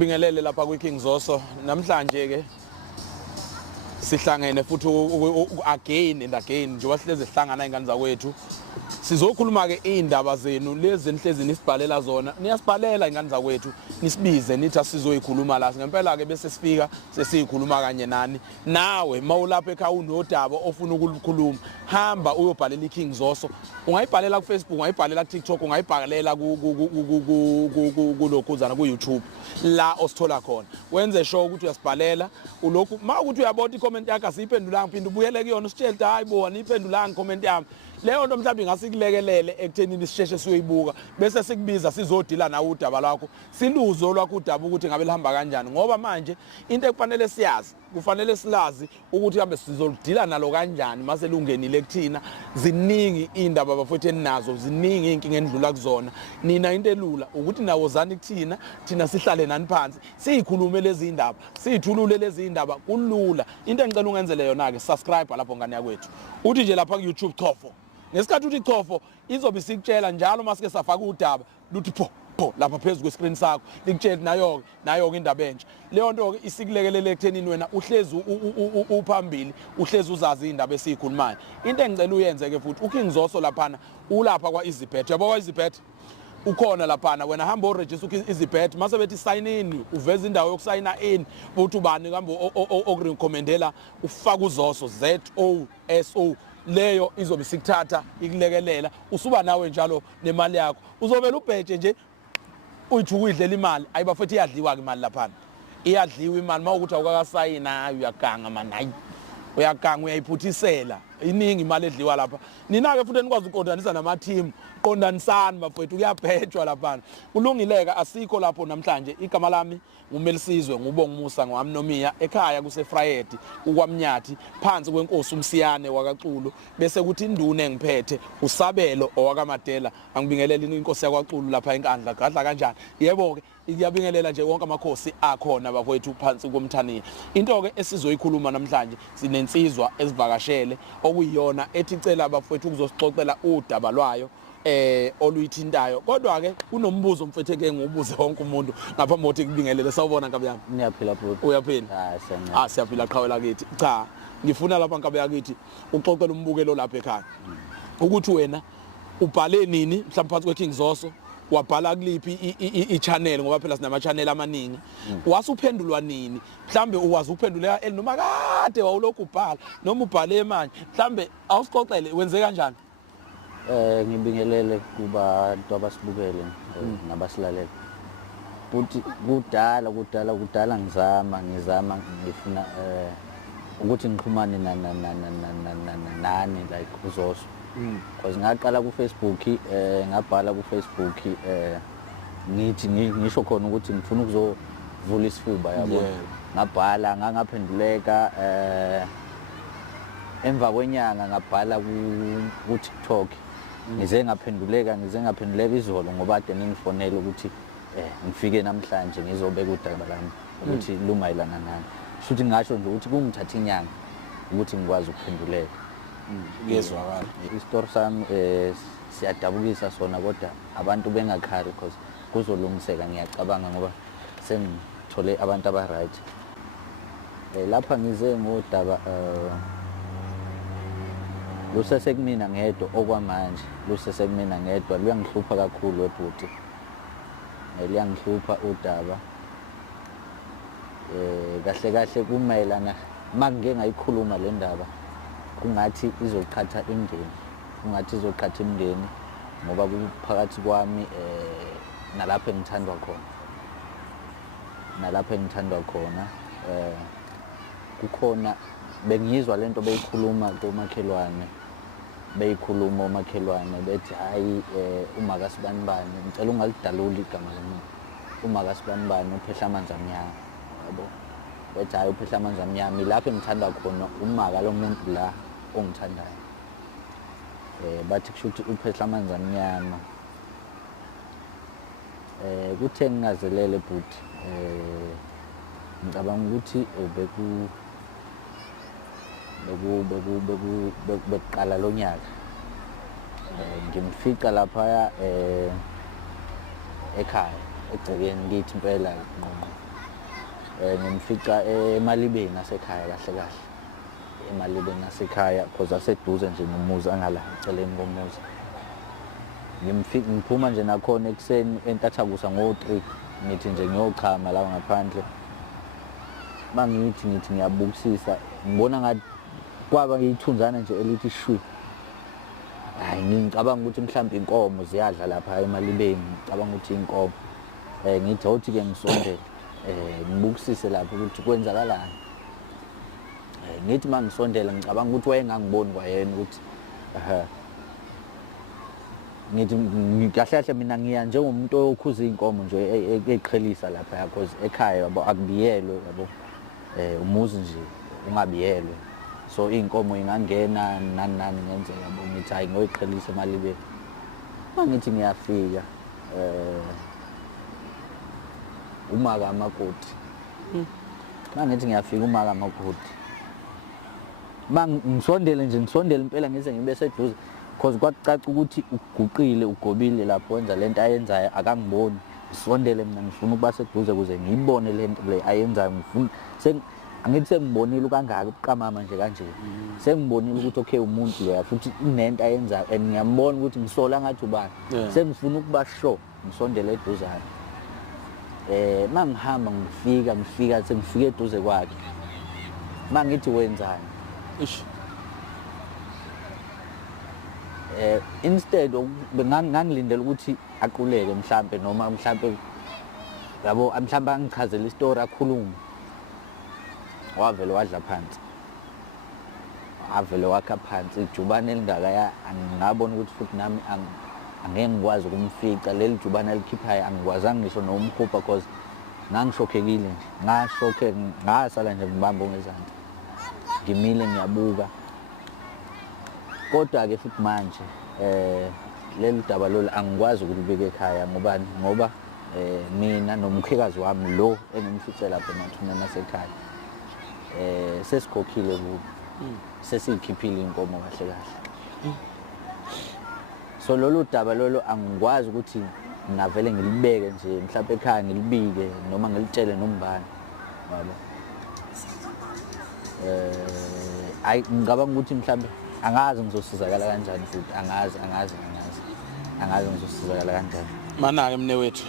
Bingelele lapha kwiKing Zoso namhlanje ke sihlangene futhi again and again nje wahleze sihlangana ingane zakwethu sizokhuluma ke indaba zenu lezi enhlezi nisibhalela zona niyasibhalela ingane zakwethu nisibize nithi asizoyikhuluma la ngempela ke bese sifika sesiyikhuluma kanye nani nawe mawulapha ekhaya unodaba ofuna ukukhuluma hamba uyobhalela iKing Zoso ungayibhalela ku Facebook ungayibhalela ku TikTok ungayibhalela kulokhuzana ku YouTube la osithola khona wenze sure ukuthi uyasibhalela ulokhu mawukuthi uyabona icomment yakho asiyiphendulanga phinde ubuyele kuyona usitshele ukuthi hayibo aniyiphendulanga icomment yami leyo nto mhlawumbe ngasikulekelele ekuthenini sisheshe siyoyibuka bese sikubiza sizodila nawe udaba lwakho siluzo lwakho udaba ukuthi ngabe lihamba kanjani ngoba manje into ekufanele siyazi kufanele silazi ukuthi kambe sizolidila nalo kanjani mase lungenile kuthina ziningi indaba bafethu eninazo ziningi inkinga endlula kuzona nina into elula ukuthi nawo zani kuthina thina sihlale nani phansi siyikhulume lezi indaba siyithulule lezi indaba kulula into engicela ungenzele yona ke subscribe lapho ngane yakwethu uthi nje lapha ku YouTube Chofo ngesikhathi uthi Chofo izobe sikutshela njalo masike safaka udaba luthi pho lapha phezulu kwescreen sakho likutshela nayo indaba entsha leyo nto ke isikulekelele ekuthenini wena uhlezi uphambili uhlezi uzazi indaba esiyikhulumayo into engicela uyenze ke futhi uKing Zoso laphana ulapha kwa EasyBet yabo kwa EasyBet ukhona laphana wena hamba o register EasyBet mase bethi sign in uveza indawo yokusayina in uthi ubani kambe okurecommendela ufaka uZoso ZOSO leyo izobe sikuthatha ikulekelela usuba nawe njalo nemali yakho uzobela ubheje nje uyithi ukudlela imali ayibafethi iyadliwa ke imali laphana iyadliwa imali mawukuthi awukakasayina uyaganga man hayi uyaganga uyayiphuthisela iningi imali edliwa lapha nina ke futhi enikwazi uqondanisa nama team qondanisani bafethu kuyabhejwa lapha kulungileka asikho lapho namhlanje igama lami nguMelisizwe ngubonga Musa ngoamnomiya ekhaya kuseFriday ukwamnyathi phansi kwenkosi uMsiyane wakaCulu bese kuthi induna engiphethe uSabelo owakaMadela angibingelele inkosi yakwaCulu lapha enkandla gadla kanjani yebo ke iyabingelela nje wonke amakhosi akhona bafethu phansi komthaniya into ke esizoyikhuluma namhlanje sinensizwa ezivakashele okuyiyona ethi icela bafethu ukuzosixoxela udaba lwayo oluyithintayo kodwa ke kunombuzo mfethu ke ngubuze wonke umuntu ngaphambi kokuthi kubingelele sawubona Nkabe yami niyaphila bro uyaphila siyaphila qhawela kithi cha ngifuna lapha Nkabe yakithi uxoxela umbukelo lapha ekhaya ukuthi wena ubhale nini mhlawumbe phansi kweKing Zoso wabhala kuliphi i-channel ngoba phela sinama channel amaningi wasuphendulwa nini mhlambe uwazi ukuphenduleka noma kade wawulokhu ubhala noma ubhale manje mhlambe awusixoxele wenze kanjani ngibingelele kubantu abasibukele nabasilalela futhi kudala ngizama ngifuna ukuthi ngikhumane nani like uZoso because ngaqala ku Facebook ngabhala ku Facebook ngithi ngisho khona ukuthi ngifuna ukuzovula isifuba yabo ngabhala ngaphenduleka emva kwenyanga ngabhala ku TikTok ngize ngaphenduleka izolo ngoba ade ningifonela ukuthi ngifike namhlanje ngizobeka udaba lami ukuthi lumayelana nani futhi ngasho nje ukuthi kungithatha inyanga ukuthi ngikwazi ukuphenduleka ngezwakala istory sami siyadabukisa sona kodwa abantu bengakhali because kuzolungiseka ngiyacabanga ngoba sengithole abantu aba right lapha ngize ngodaba lusesekumina ngedwa okwamanje lusesekumina ngedwa luyangihlupha kakhulu ebhuti liyangihlupha udaba kahle kumayelana mangeke ngayikhuluma le ndaba kungathi izoqhatha imndeni ngoba kuphakathi kwami nalapho engithandwa khona kukhona bengizwa lento beyikhuluma omakhelwane bethi hayi uma kaSibanibani ngicela ungalidaluli igama lami uma kaSibanibani uphehla amanzi amnyama yabo bethi hayi uphehla amanzi amnyama lapho engithandwa khona umaka lo muntu la ongithandayo bathi kusho ukuthi uphehla amanzi amnyama kuthe ngingazelele but ngicabanga ukuthi bekuqala lo nyaka ngimfica lapha ekhaya egcekeni ngithi impela ngimfica emalibeni asekhaya kahle kahle. Emalibeni asekhaya because aseduze nje nomuzi angala eceleni komuzi. Ngiphuma nje nakhona ekuseni entathakusa ngo-3 ngithi nje ngiyochama la ngaphandle. Mangithi ngiyabukisisa ngibona ngathi kwaba ngiyithunzana nje elithi shwi. Hayi ngicabanga ukuthi mhlawumbe inkomo ziyadla lapha emalibeni, ngicabanga ukuthi inkomo. Ngithi awuthi ke ngisondele ngibukisise lapho ukuthi kwenzakalani. Ngithi mangisondela ngicabanga ukuthi wayengangiboni kwayena ukuthi ngithi kahle mina ngiya njengomuntu okhuza inkomo nje eqhelisa lapha because ekhaya yabo akubiyelwe yabo. Umuzi nje ungabiyelwe. So inkomo ingangena nani ngenzeka yabo ngithi hayi ngoyiqhelisa emalibeni. Mangithi ngiyafika umaka amakoti. Mangithi ngiyafika umaka amakoti. Ngisondele impela ngize ngibe seduze because kwacaca ukuthi uguqile ugobile lapho wenza lento ayenzayo akangiboni. Ngisondele mina ngifuna ukuba seduze ukuze ngiyibone lento le ayenzayo ngifuna angithi sengibonile kangaka ubuqamama nje kanje. Sengibonile ukuthi okay umuntu lo futhi inento ayenzayo and ngiyambona ukuthi ngisola ngathi ubani. Sengifuna ukuba sure ngisondele eduzane. Mangihamba ngifika sengifike eduze kwakhe. Mangithi wenzani? Instead ngangilindele ukuthi aquleke mhlambe noma mhlambe yabo mhlambe angichazele istory akhulume. Wavele wadla phansi. Avele wakha phansi ijubane elingakaya angabona ukuthi futhi nami angeke ngikwazi ukumfica leli jubane elikhiphayo angikwazanga ngisho nomkhupha because ngangishokhekile nje. Ngashokhe ngasala nje ngibamba ngezandla. Ngimile ngiyabuka. Kodwa ke futhi manje leli daba lolu angikwazi ukulibeka ekhaya ngoba mina nomkhekazi wami lo engimfice lapha emathuneni asekhaya sesikhokhile kubo. Sesikhiphile inkomo kahle kahle. So lolu daba lolu angikwazi ukuthi ngavele ngilibeke nje mhlawumbe ekhaya ngilibike noma ngilitshele nombani yabo. Ngicabanga ukuthi mhlawumbe angazi ngizosizakala kanjani futhi angazi ngizosizakala kanjani. Mana ke mne wethu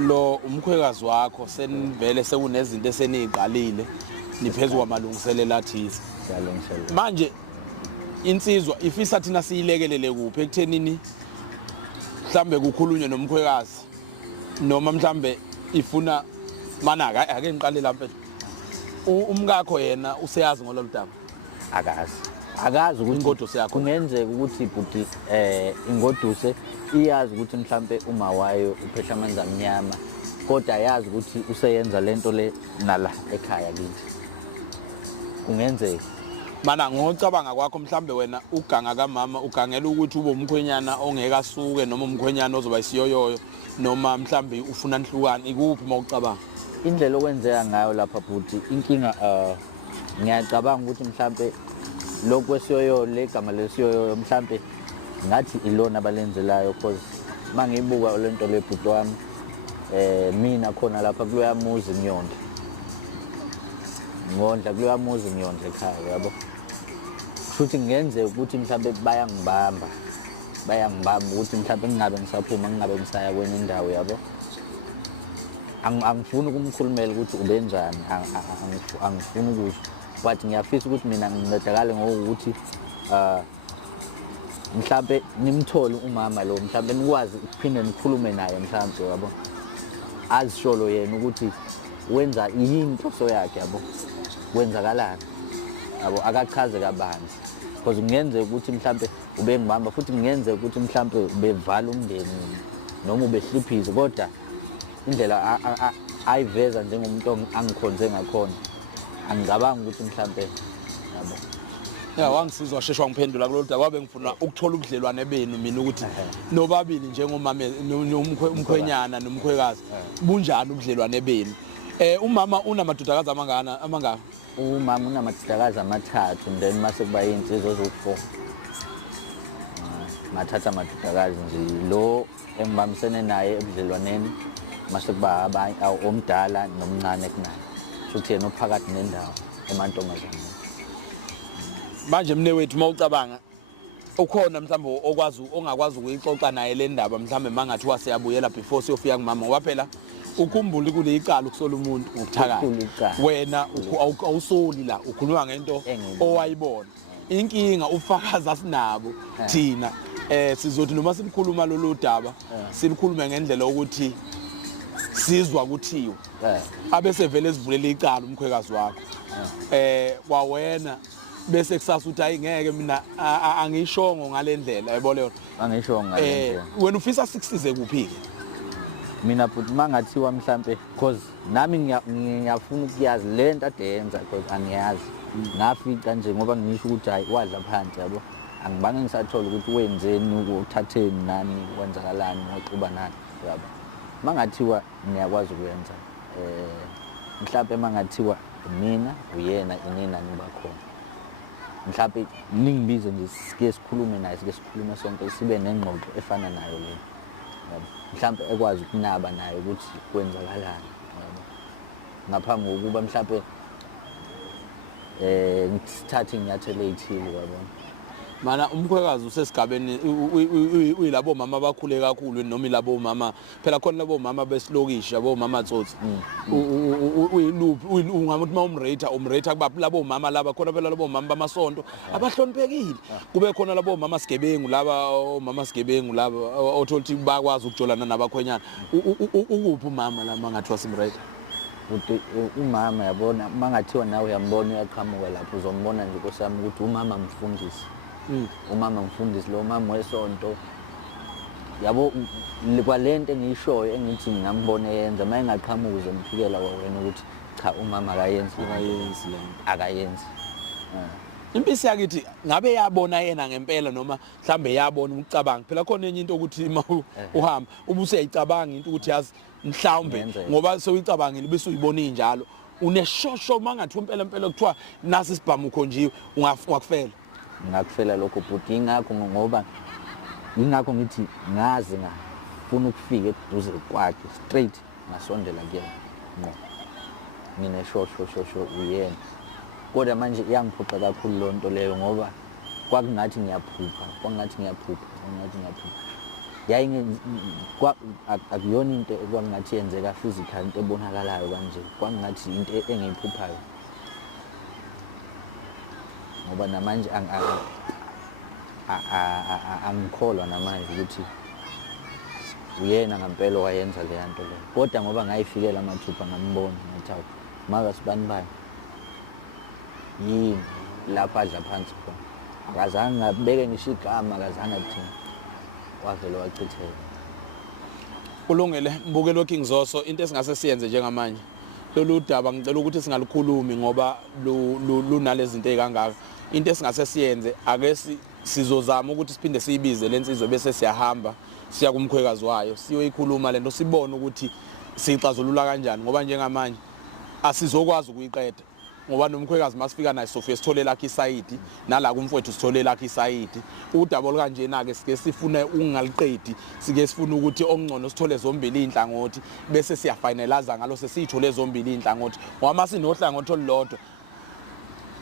lo umkhwekazi wakho senivele sekunezinto eseniqalile niphezulu kwamalungiselelo athize. Siyalungiselela. Manje insizwa ifisa thina siyilekelele kuphi ekuthenini mhlambe kukhulunywe nomkhwekazi noma mhlambe ifuna mana ake ngiqale lapha umkakho yena useyazi ngololu daba? Akazi ukuthi ingoduse yakho kungenzeka ukuthi ibhuti ingoduse iyazi ukuthi mhlambe uma wayo uphehla amanzi amnyama kodwa yazi ukuthi useyenza lento le nala ekhaya kithi. Kungenzeka mana ngocabanga kwakho mhlambe wena uganga kamama ugangela ukuthi ube umkhwenyana ongeke asuke noma umkhwenyana ozoba isiyoyoyo noma mhlambe ufuna nihlukane ikuphi mawucabanga indlela okwenzeka ngayo lapha bhuti inkinga ngiyacabanga ukuthi mhlambe lokho esiyoyo legama lesiyoyo mhlambe ngathi ilona abalenzelayo because mangibuka lento lebhuti wami mina khona lapha kuloya muzi ngiyondla kuloya muzi ngiyondla ekhaya yabo. Futhi ngenze ukuthi mhlambe bayangibamba ukuthi mhlambe ngingabe ngisaphuma ngingabe ngisaya kwenye indawo yabo. Angifuni ukumkhulumela ukuthi ubenjani angifuni ukuthi but ngiyafisa ukuthi mina ngincedakale ngokuthi mhlambe nimthole umama lo mhlambe nikwazi ukuphinde nikhulume naye mhlambe yabo. Azisholo yena ukuthi wenza into so yakhe yabo. Kwenzakalani yabo akachaze kabanzi because kungenzeka ukuthi mhlambe ube ngibamba futhi kungenzeka ukuthi mhlambe ubevala umndeni noma ubehliphise kodwa indlela ayiveza njengomuntu angikhonze ngakhona angicabanga ukuthi mhlambe yabo. Ya wangisizwa sheshwa ngiphendula kulolu daba kwabe ngifuna ukuthola ubudlelwane benu mina ukuthi nobabili njengomama umkhwenyana nomkhwekazi bunjani ubudlelwane benu. Umama unamadodakazi amangaka? Umama unamadodakazi amathathu then mase kuba insizwa ezo4. Mathatha amadodakazi nje lo engibambisene naye ebudlelwaneni mase kuba abanye omdala nomncane kunaye futhi yena uphakathi nendawo emantombazane. Manje mnewethu mawucabanga ukhona mhlawumbe ongakwazi ukuyixoxa naye le ndaba mhlawumbe mangathiwa siyabuyela before siyofika kumama ngoba phela ukhumbule kule icala ukusola umuntu ngokuthakala wena awusoli la ukhuluma ngento owayibona inkinga ufakazi asinabo thina sizothi noma sikhuluma lolu daba silikhulume ngendlela ukuthi sizwa kuthiwa abese vele sivulela icala umkhwekazi wakho kwawena bese kusasa uthi ayingeke mina angishongo ngalendlela yabo leyo angishongo ngalendlela wena ufisa 60 kuphi ke mina futhi mangathiwa mhlambe because nami ngiyafuna ukuyazi lento adenza because angiyazi ngafika nje ngoba ngisho ukuthi hayi wadla phansi yabo angibange ngisathola ukuthi wenzeni ukuthatheni nani kwenzakalani ngoxuba nani yabo mangathiwa ngiyakwazi ukwenza mhlambe mangathiwa mina uyena inina nibakhona mhlambe ningibize nje sike sikhulume naye sike sikhulume sonke sibe nengxoxo efana nayo le mhlambe ekwazi ukunaba naye ukuthi kwenzakalani ngaphambi kokuba mhlambe ngithathe inyathelo ezithile yabona mana umkhwekazi usesigabeni uyilabo mama abakhule kakhulu noma ilabo mama phela khona labo mama besilokisha yabo mama tsotsi ungamuthi umrate kuba labo mama laba khona phela labo mama bamasonto abahloniphekile kube khona labo mama sigebengu laba omama sigebengu laba othothi bakwazi ukujolana nabakhwenyana ukuphi umama la mangathiwa simrate uthi umama yabona mangathiwa nawe uyambona uyaqhamuka lapho uzombona nje nkosami ukuthi umama mfundisi umama mfundisi lo mama wesonto yabo kwalento engiyishoyo engithi ngiyambona yenza maye ngaqhamuza mphikela wena ukuthi cha umama akayenzi impisi yakithi ngabe yabona yena ngempela noma mhlambe yabona ukucabanga phela khona enye into ukuthi uhamba ubuseyicabanga into ukuthi yazi mhlawumbe ngoba sewuyicabangile bese uyibona injalo uneshosho mangathi impela kuthiwa nasi isibhamu khonjiwe ungafela ngakufela lokho but ingakho ngoba ingakho ngithi ngazi ngafuna ukufika eduze kwakhe straight ngasondela kuyena ngo ngine shosho uyena kodwa manje iyangiphoqa kakhulu lonto leyo ngoba kwakungathi ngiyaphupha akuyona into ekwangathi yenzeka physical into ebonakalayo kanje kwangathi into engiyiphuphayo ngoba namanje angikholwa namanje ukuthi uyena ngempela wayenza le nto le kodwa ngoba ngayifikela amathupha ngambona ngathi maka sibanibani yini lapha adla phansi khona akazange ngabeke ngisho igama akazange athini wavela wachitheka ulungele mbukelo King Zoso into esingase siyenze njengamanje lolu daba ngicela ukuthi singalukhulumi ngoba lunalezi zinto ezikangaka into esingase siyenze ake sizozama ukuthi siphinde siyibize lensizwe bese siyahamba siya kumkhwekazi wayo siyoyikhuluma lento sibone ukuthi siyixazulula kanjani ngoba njengamanje asizokwazi ukuyiqeda ngoba nomkhwekazi masifika naye Sofia sithole lakhe isayidi nala kumfowethu sithole lakhe isayidi udaba olkanjena ke sike sifune ungaliqedi sike sifuna ukuthi okungcono sithole zombili inhlangothi bese siyafinalize ngalo sesithole zombili inhlangothi ngoba masinohlangothi olulodwa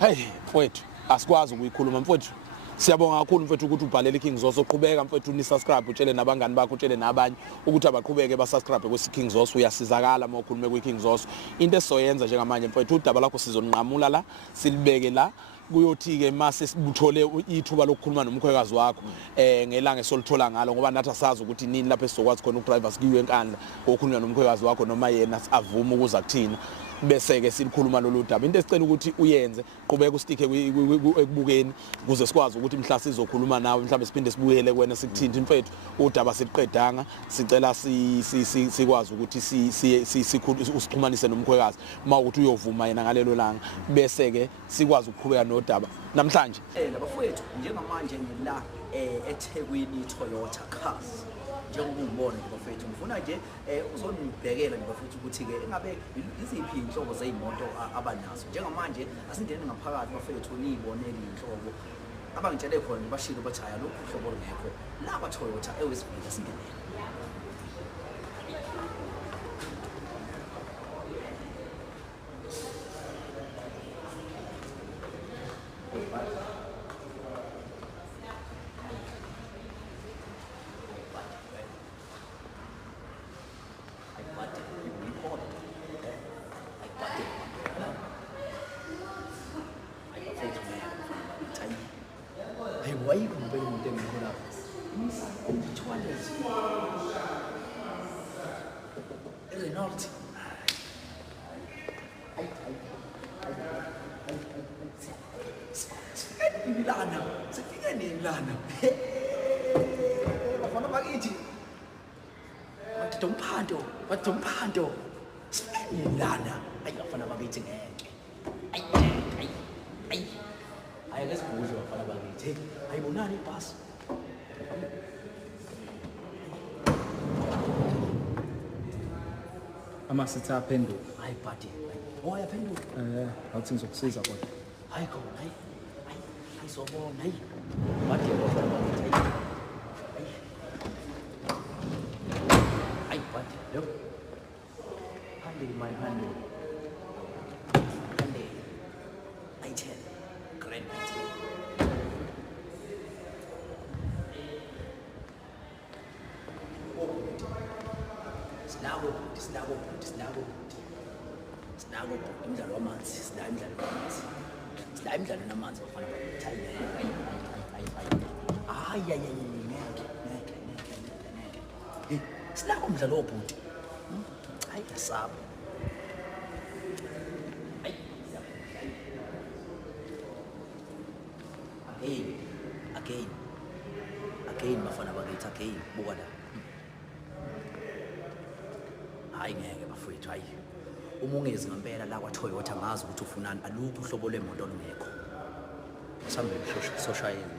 hey mfowethu asikwazi ukuyikhuluma mfowethu siyabonga kakhulu mfowethu ukuthi ubhalele King Zoso uqhubeka mfowethu ni subscribe utshele nabangani bakho utshele nabanye ukuthi abaqhubeke ba subscribe kwesi King Zoso uyasizakala mawukhulume kwi King Zoso into esizoyenza njengamanje mfowethu udaba lakho sizonqamula la silibeke la kuyothi ke mase sibuthole ithuba lokukhuluma nomkhwekazi wakho ngelanga esolithola ngalo ngoba nathi asazi ukuthi nini lapho esizokwazi khona ukudriver sikiwe enkandla ngokukhuluma nomkhwekazi wakho noma yena avuma ukuza kuthina bese ke silikhuluma lolu daba into esicela ukuthi uyenze qhubeka ustike ekubukeni ukuze sikwazi ukuthi mhla sizokhuluma nawe mhlawumbe siphinde sibuyele kuwena sikuthinta mfethu udaba siqedanga sicela sikwazi ukuthi usixhumanise nomkhwekazi mawukuthi uyovuma yena ngalelo langa bese ke sikwazi ukuqhubeka nodaba namhlanje bafowethu njengamanje ngila eThekwini Toyota Cars njengoba ubona nje bafethu ngifuna nje uzonibhekela nje bafethu ukuthi ke engabe iziphi inhlobo zezimoto abanazo njengamanje asingene ngaphakathi bafethu niyibonele inhlobo abangitshele khona nje bashilo bathi haya lokho uhlobo lungekho laba Toyota eWestfield asingenele Lana, sifike nini lana? Bafana bakithi. Bathi umphando. Sifike nini lana? Ayi bafana bakithi ngeke. Ayi. Hayi lesibhuzo bafana bakithi. Ayibonani ibhasi? Amasithi aphenduka. Hayi buddy. Oyaphenduka. Awuthi ngizokusiza kodwa. Hayi khona, hayi. Ayizobona, hayi. Buddy bafana bakithi. Hayi buddy, lo. Handle my handle. Handle. I tell. Great buddy. Sinako umdlalo wamanzi, sinayo imidlalo namanzi bafana bakithi. Ngeke. Sinako umdlalo wobhuti. Hayi asaba. Again bafana bakithi, again buka la. Hayi ngeke bafowethu, hayi. Uma ungezi ngempela la kwa-Toyota ngazi ukuthi ufunani, alukho uhlobo lwemoto olungekho. Sambe soshayela.